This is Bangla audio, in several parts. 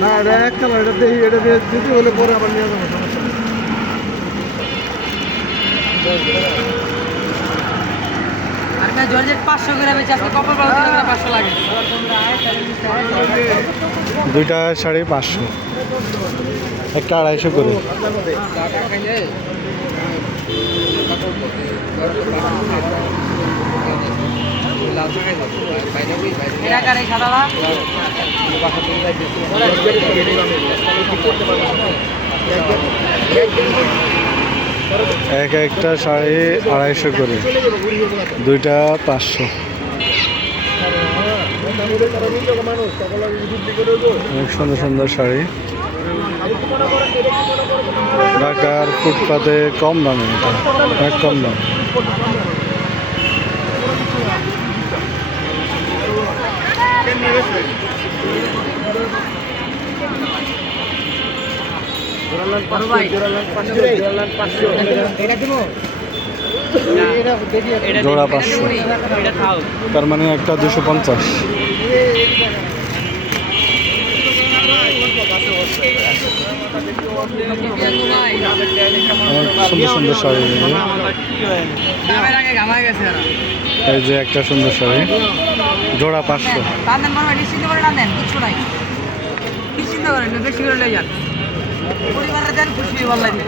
না এক এটা হলে পরে পাঁচশো লাগে। দুইটা সাড়ে পাঁচশো। একটা আড়াইশো করে। এক একটা শাড়ি আড়াইশো করে, দুইটা পাঁচশো। অনেক সুন্দর সুন্দর শাড়ি। ঢাকার ফুটপাতে কম দামে এটা, অনেক কম দাম বড় ভাই এটা দিব তার মানে একটা দুশো পঞ্চাশ সুন্দর সুন্দর শাড়ি এই যে একটা সুন্দর শাড়ি। জোড়া পাঁচশো। টান মনে হয় নিশ্চিন্ত করে কিচ্ছু নাই। নিশ্চিন্ত করেন বেশি করে যান। পরিবারে দেন খুশি ভালো লাগে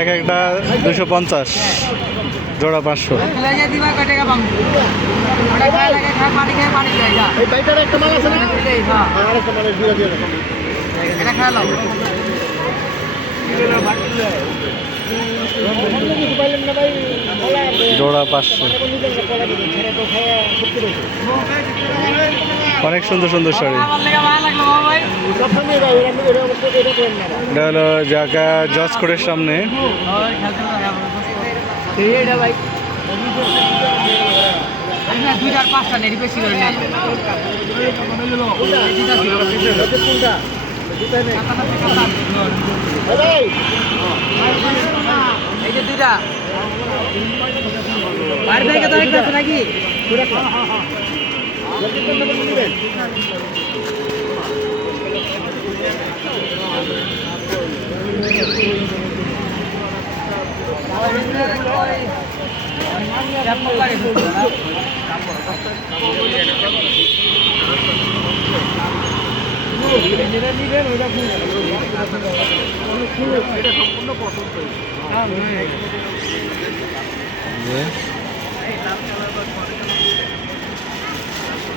এক একটা দুশো পঞ্চাশ জোড়া পাঁচশো। হ্যাঁ। এটা খায় লাও জোড়া পাঁচশো। অনেক সুন্দর সুন্দর শাড়ি। হলো জায়গা জজ কোর্টের সামনে এই যে দুইটা। বাইরে থেকে তো একটা আছে নাকি? এটা কোন? এটা কোন নাম্বার নিবেন? যে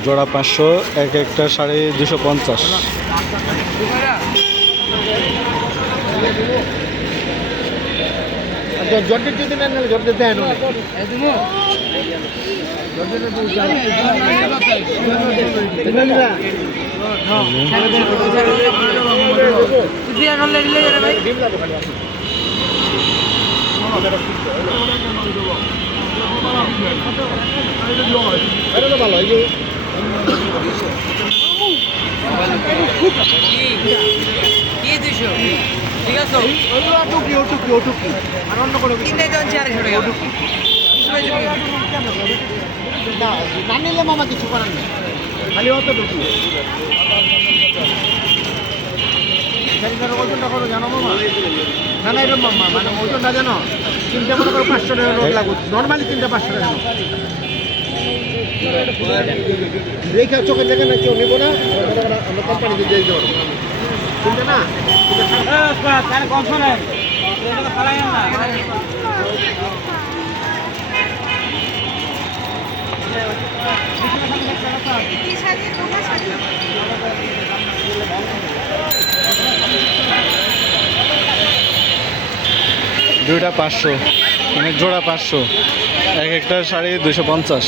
জোড়া পাঁচশো এক একটা সাড়ে দুশো পঞ্চাশ। আচ্ছা, যদি নেন, দেন। ভালো, এই ঠিক আছে টুকি, ও টুকি, ও টুকি। দেন চারশো টাকা না, মামা কিছু করার নেই। খালি অতটুকু। ওজনটা কত জানো মামা? না না এরকম মামা মানে ওজনটা জানো, তিনটা মনে করো পাঁচশো টাকা নোট লাগবে নর্মালি তিনটা পাঁচশো টাকা রেখে চোখে দেখে না কেউ নেব না? আমরা কোম্পানিতে না। দুইটা পাঁচশো মানে জোড়া পাঁচশো। এক একটা শাড়ি দুশো পঞ্চাশ।